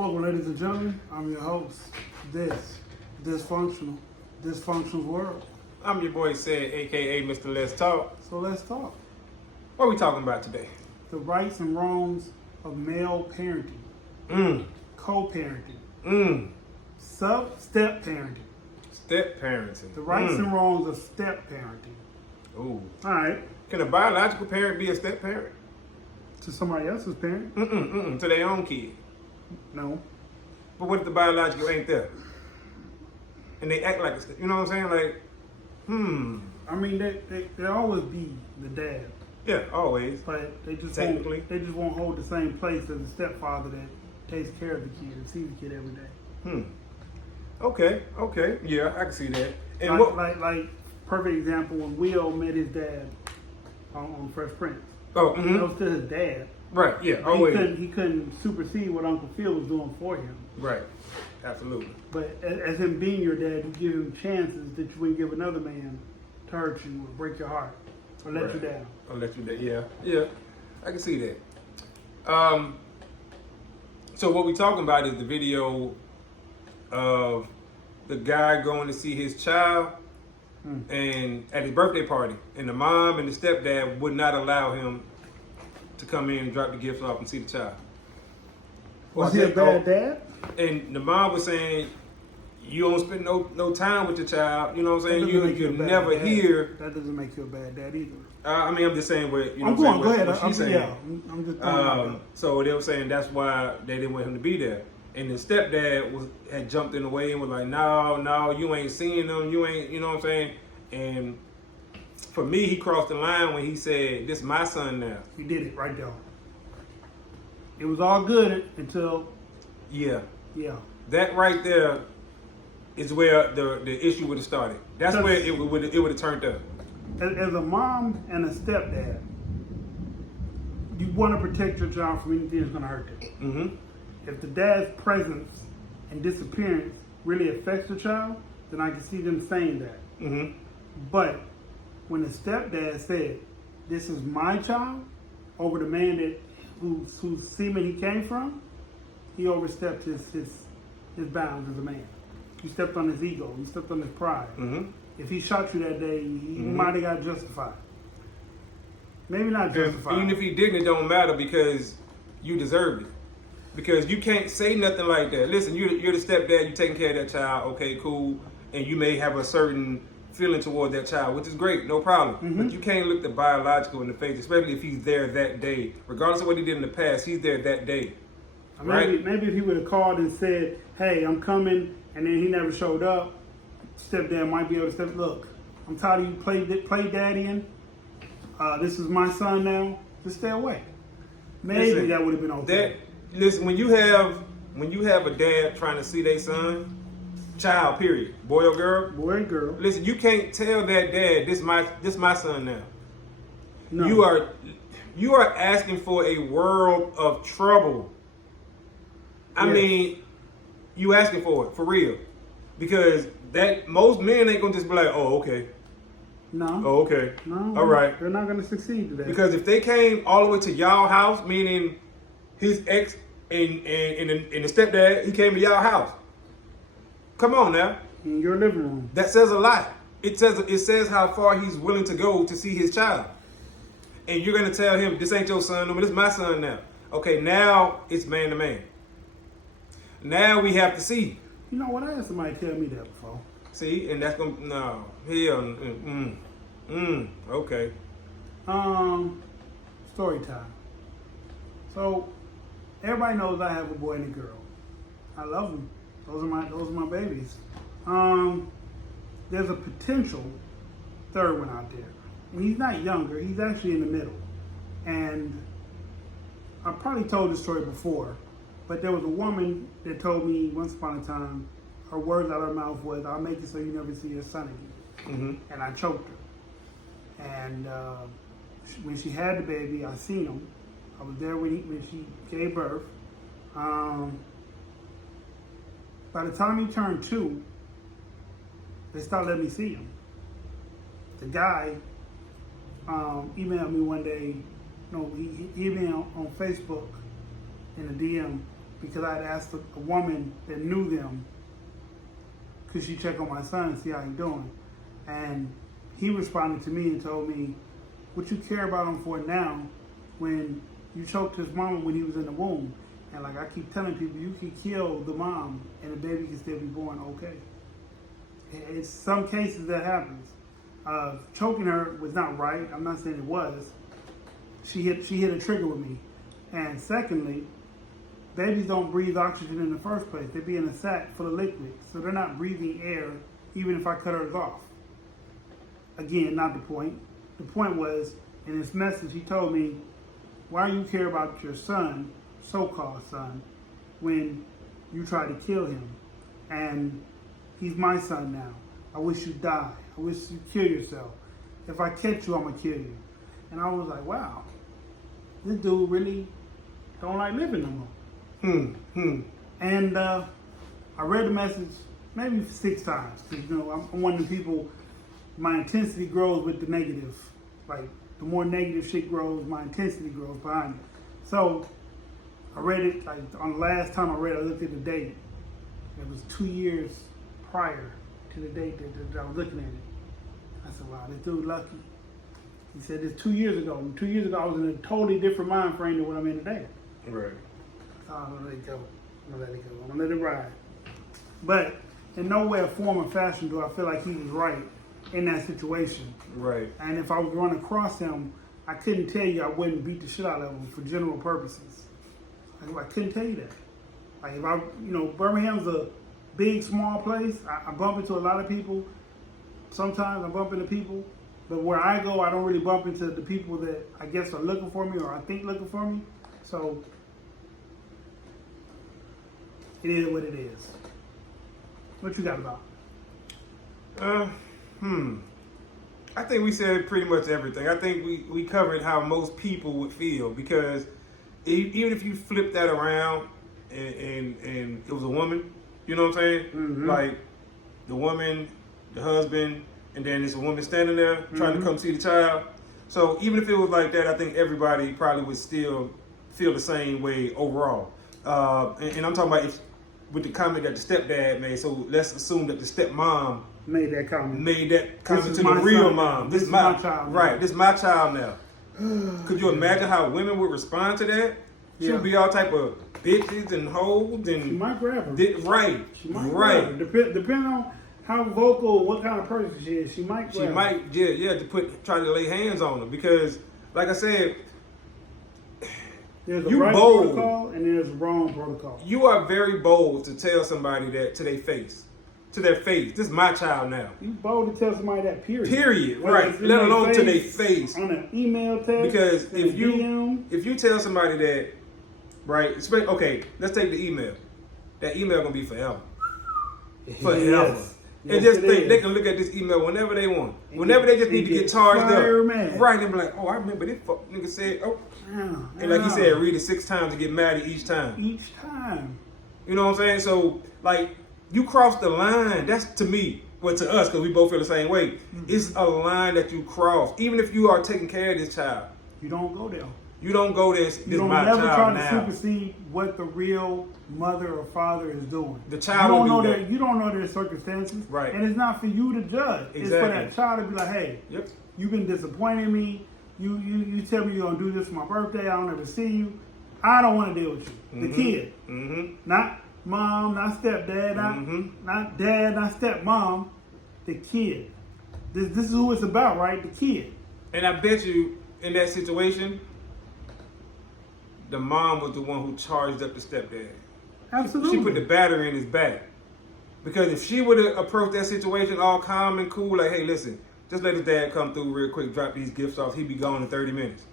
Welcome, ladies and gentlemen. I'm your host. Dysfunctional world. I'm your boy Said, aka Mr. Let's Talk. So let's talk. What are we talking about today? The rights and wrongs of male parenting, co-parenting, step parenting. Step parenting. The rights and wrongs of step parenting. Ooh. All right. Can a biological parent be a step parent? To somebody else's parent? To their own kid. No. But what if the biological ain't there? And they act like a step, you know what I'm saying? Like, I mean, they always be the dad, yeah, always. but they just Technically. won't hold the same place as the stepfather that takes care of the kid and sees the kid every day. Okay. Yeah, I can see that. And Like perfect example when Will met his dad on Fresh Prince. Oh, He was still his dad. right, yeah, But always. he couldn't supersede what Uncle Phil was doing for him. Right, absolutely. But as him being your dad, you give him chances that you wouldn't give another man to hurt you or break your heart or let you down. I'll let you down. Yeah, I can see that. So what we talking about is the video of the guy going to see his child and at his birthday party, and the mom and the stepdad would not allow him to come in and drop the gifts off and see the child. Was he a bad dad? And the mom was saying, you don't spend no time with your child. You know what I'm saying? That doesn't make You a bad never dad. hear. That doesn't make you a bad dad either. I mean, I'm just saying what you know. I'm what going. Go saying, ahead. what she's saying. I'm just throwing it So they were saying that's why they didn't want him to be there. And the stepdad had jumped in the way and was like, no, you ain't seeing them. You ain't, you know what I'm saying? And for me, he crossed the line when he said, this is my son now. He did it right there. It was all good until, Yeah. yeah. That right there is where the issue would have started. That's where it would have turned up. As a mom and a stepdad, you want to protect your child from anything that's going to hurt them. If the dad's presence and disappearance really affects the child, then I can see them saying that. But when the stepdad said, "This is my child," over the man whose semen he came from, he overstepped his bounds as a man. He stepped on his ego. He stepped on his pride. If he shot you that day, he might have got justified. Maybe not justified. Even if he didn't, it don't matter because you deserve it. Because you can't say nothing like that. Listen, you're the stepdad, you're taking care of that child, okay, cool. And you may have a certain feeling toward that child, which is great, no problem. But you can't look the biological in the face, especially if he's there that day. Regardless of what he did in the past, he's there that day. Maybe if he would have called and said, "Hey, I'm coming," and then he never showed up, stepdad might be able to step. Look, I'm tired of you play daddying. This is my son now. Just stay away. Maybe Listen, that would have been okay. Listen, when you have a dad trying to see their son, child, period, boy or girl, Boy and girl. listen, you can't tell that dad this my son now. No. You are asking for a world of trouble. I Yes. mean, you asking for it for real, because that most men ain't gonna just be like, oh okay, No. oh okay, No. all right. They're not going to succeed today. Because if they came all the way to y'all house, meaning his ex and the stepdad, he came to y'all house. Come on now, in your living room. that says a lot. It says how far he's willing to go to see his child. And you're gonna tell him this ain't your son, no, but this is my son now. Okay, now it's man to man. Now we have to see. You know what? I had somebody tell me that before. See, and that's gonna okay. Story time. So everybody knows I have a boy and a girl. I love them. Those are my babies. There's a potential third one out there. And he's not younger. He's actually in the middle. And I probably told this story before, but there was a woman that told me once upon a time, her words out of her mouth was, "I'll make it so you never see your son again." And I choked her. And when she had the baby, I seen him. I was there when she gave birth. By the time he turned 2, they started letting me see him. The guy emailed me one day. No, he emailed on Facebook in a DM. because I'd asked a woman that knew them, could she check on my son and see how he's doing? And he responded to me and told me, what you care about him for now when you choked his mama when he was in the womb? And like I keep telling people, you can kill the mom and the baby can still be born okay. In some cases that happens. Choking her was not right. I'm not saying it was. She hit a trigger with me. And secondly, babies don't breathe oxygen in the first place. They be in a sack full of liquid. So they're not breathing air even if I cut hers off. Again, not the point. The point was, in his message, he told me, why do you care about your son, so-called son, when you try to kill him? And he's my son now. I wish you die. I wish you kill yourself. If I catch you, I'm going to kill you. And I was like, wow, this dude really don't like living no more. And I read the message maybe 6 times. Because, you know, I'm one of the people, my intensity grows with the negative. Like, the more negative shit grows, my intensity grows behind it. So I read it, like, on the last time I read it, I looked at the date. It was 2 years prior to the date that I was looking at it. I said, wow, this dude lucky. He said this 2 years ago. And 2 years ago, I was in a totally different mind frame than what I'm in today. Right. So I'm gonna let it go. I'm gonna let it go. I'm gonna let it ride. But in no way, form, or fashion do I feel like he was right in that situation. Right. And if I was run across him, I couldn't tell you I wouldn't beat the shit out of him for general purposes. I couldn't tell you that. Like if I, you know, Birmingham's a big, small place. I bump into a lot of people. Sometimes I bump into people. But where I go, I don't really bump into the people that I guess are looking for me or I think looking for me. So it is what it is. What you got about? I think we said pretty much everything. I think we covered how most people would feel because even if you flip that around and it was a woman, you know what I'm saying? Mm-hmm. Like the woman, the husband, and then there's a woman standing there trying to come see the child. So even if it was like that, I think everybody probably would still feel the same way overall. And I'm talking about with the comment that the stepdad made. So let's assume that the stepmom made that comment to the real mom. This is my child. Right, this is my child now. Could you imagine how women would respond to that? She would be all type of bitches and hoes and she might grab her. Right. She might grab her. Depending on how vocal, what kind of person she is, she might grab her. Try to lay hands on her because, like I said, there's a right protocol and there's a wrong protocol. You are very bold to tell somebody that to their face. This is my child now. You bold to tell somebody that, period. Right. Let alone to their face. On an email text. Because if you tell somebody that, right, okay, let's take the email. That email gonna be forever. Forever. Yes. And just think they can look at this email whenever they want. Whenever they just need to get charged up. Mad. Right, and be like, oh, I remember this nigga said, oh. And like he said, read it 6 times to get mad at each time. Each time. You know what I'm saying? So, like, you cross the line. That's to me, well, to us, because we both feel the same way. Mm-hmm. It's a line that you cross. Even if you are taking care of this child. You don't go there. You don't go there. You don't never try to supersede what the real mother or father is doing. The child you don't know their circumstances. Right. And it's not for you to judge. Exactly. It's for that child to be like, hey, you've been disappointing me. You tell me you're going to do this for my birthday. I don't ever see you. I don't want to deal with you. Mm-hmm. The kid. Mm-hmm. Not mom, not stepdad, not dad, not stepmom. The kid. This is who it's about, right? The kid. And I bet you in that situation, the mom was the one who charged up the stepdad. Absolutely. She put the battery in his back. Because if she would have approached that situation all calm and cool, like, hey, listen, just let his dad come through real quick, drop these gifts off, he'd be gone in 30 minutes.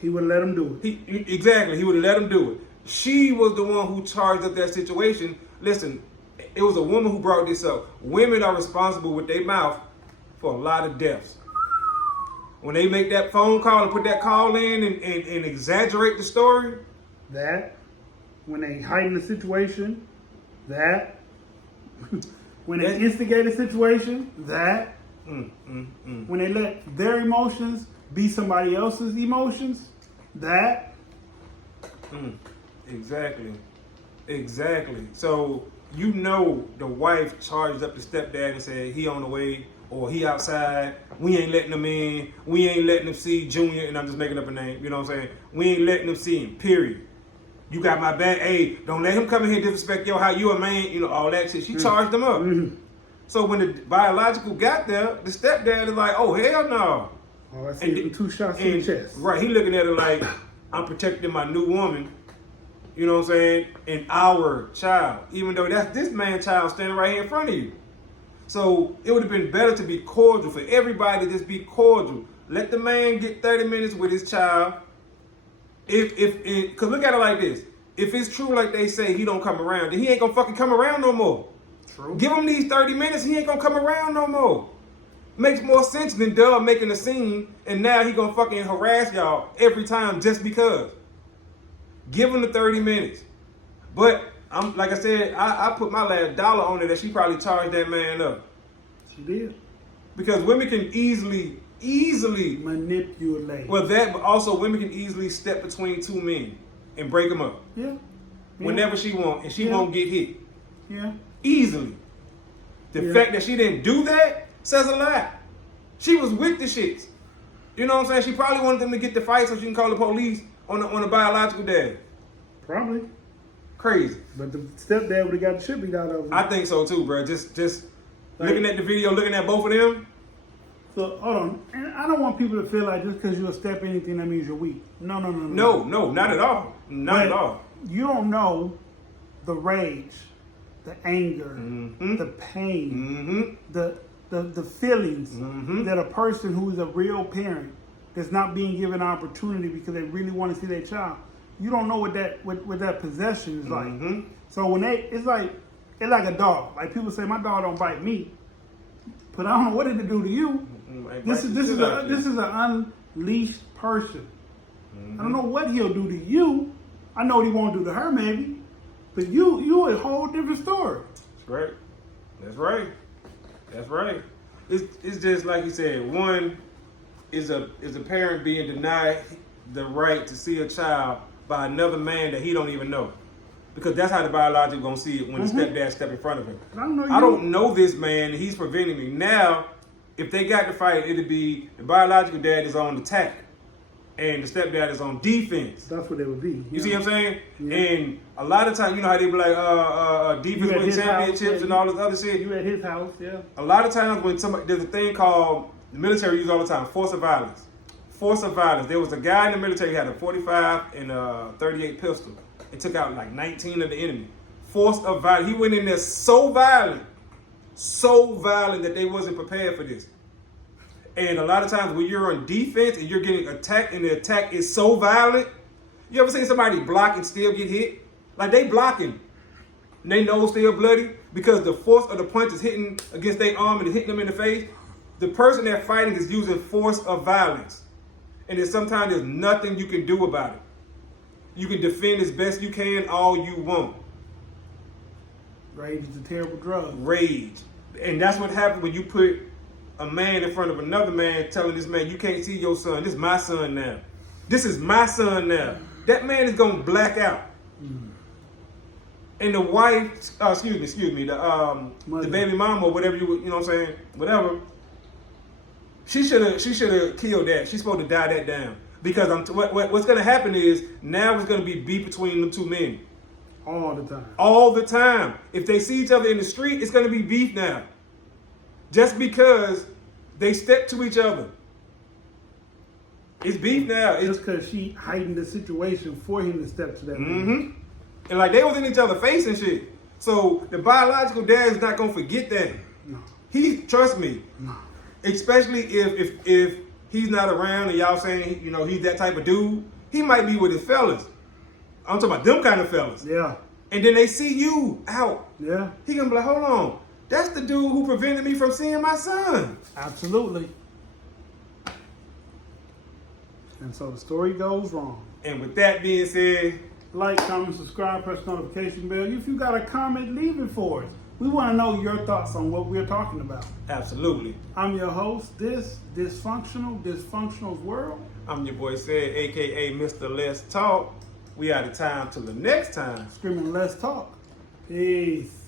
He would have let him do it. Exactly, he would have let him do it. She was the one who charged up that situation. Listen, it was a woman who brought this up. Women are responsible with their mouth for a lot of deaths. When they make that phone call and put that call in and exaggerate the story. That. When they heighten the situation. That. When they instigate a situation. That. When they let their emotions be somebody else's emotions. That. Exactly. Exactly. So you know the wife charged up the stepdad and said he on the way or he outside. We ain't letting him in. We ain't letting him see Junior, and I'm just making up a name. You know what I'm saying? We ain't letting him see him. Period. You got my back. Hey, don't let him come in here and disrespect your house. You a man. You know all that shit. She charged him up. Mm-hmm. So when the biological got there, the stepdad is like, "Oh hell no!" Oh, I see him 2 shots in the chest. Right, he looking at it like, I'm protecting my new woman, you know what I'm saying, and our child, even though that's this man's child standing right here in front of you. So it would have been better to be cordial, for everybody to just be cordial. Let the man get 30 minutes with his child. Cause look at it like this. If it's true like they say he don't come around, then he ain't gonna fucking come around no more. True. Give him these 30 minutes, he ain't gonna come around no more. Makes more sense than Dub making a scene and now he gonna fucking harass y'all every time just because. Give him the 30 minutes. But I'm like I said, I put my last dollar on it that she probably charged that man up. She did. Because women can easily manipulate. Well, that, but also women can easily step between two men and break them up. Yeah. Whenever she want, and she won't get hit. Yeah. Easily. The fact that she didn't do that says a lot. She was with the shits. You know what I'm saying? She probably wanted them to get the fight so she can call the police on the biological dad. Probably. Crazy. But the stepdad would have got the shit beat out of him. I think so too, bro. Just like, looking at the video, looking at both of them. So hold on. And I don't want people to feel like just because you're a step anything that means you're weak. No, not at all. Not at all. You don't know the rage, the anger, Mm-hmm. the pain, Mm-hmm. the feelings Mm-hmm. that a person who is a real parent that's not being given opportunity because they really want to see their child. You don't know what that possession is like. Mm-hmm. So when it's like a dog. Like people say, my dog don't bite me, but I don't know what did it do to you. This is an unleashed person. Mm-hmm. I don't know what he'll do to you. I know what he won't do to her, maybe, but you a whole different story. That's right. That's right. That's right. It's just like you said. One is a parent being denied the right to see a child by another man that he don't even know, because that's how the biological gonna see it when the stepdad step in front of him. I don't know this man, and he's preventing me. Now, if they got to fight, it'd be the biological dad is on attack, and the stepdad is on defense. That's what it would be. You see what I'm saying? Yeah. And a lot of times, you know how they be like, defense winning championships and all this other shit. You at his house, yeah. A lot of times when there's a thing called, the military use all the time, force of violence. Force of violence. There was a guy in the military who had a 45 and a 38 pistol. It took out like 19 of the enemy. Force of violence. He went in there so violent that they wasn't prepared for this. And a lot of times when you're on defense and you're getting attacked and the attack is so violent, you ever seen somebody block and still get hit? Like they blocking and they nose still bloody because the force of the punch is hitting against their arm and hitting them in the face. The person they're fighting is using force of violence. And then sometimes there's nothing you can do about it. You can defend as best you can all you want. Rage is a terrible drug. Rage. And that's what happens when you put a man in front of another man telling this man, you can't see your son. This is my son now. This is my son now. That man is going to black out. And the wife, excuse me, the baby mama or whatever you know what I'm saying, whatever, she should have killed that. She's supposed to die that down. Because what's going to happen is now it's going to be beef between the two men. All the time. All the time. If they see each other in the street, it's going to be beef now. Just because they step to each other. It's beef now. Just because she heightened the situation for him to step to that man. And like they was in each other's face and shit. So the biological dad is not going to forget that. No. Trust me. No. Especially if he's not around and y'all saying, you know, he's that type of dude, he might be with his fellas. I'm talking about them kind of fellas. Yeah. And then they see you out. Yeah. He gonna be like, hold on, that's the dude who prevented me from seeing my son. Absolutely. And so the story goes wrong. And with that being said, like, comment, subscribe, press the notification bell. If you got a comment, leave it for us. We want to know your thoughts on what we're talking about. absolutely. I'm your host, Dysfunctional's World. I'm your boy Said, aka Mr. Let's Talk. We out of time. Till the next time. Screaming, let's talk. Peace.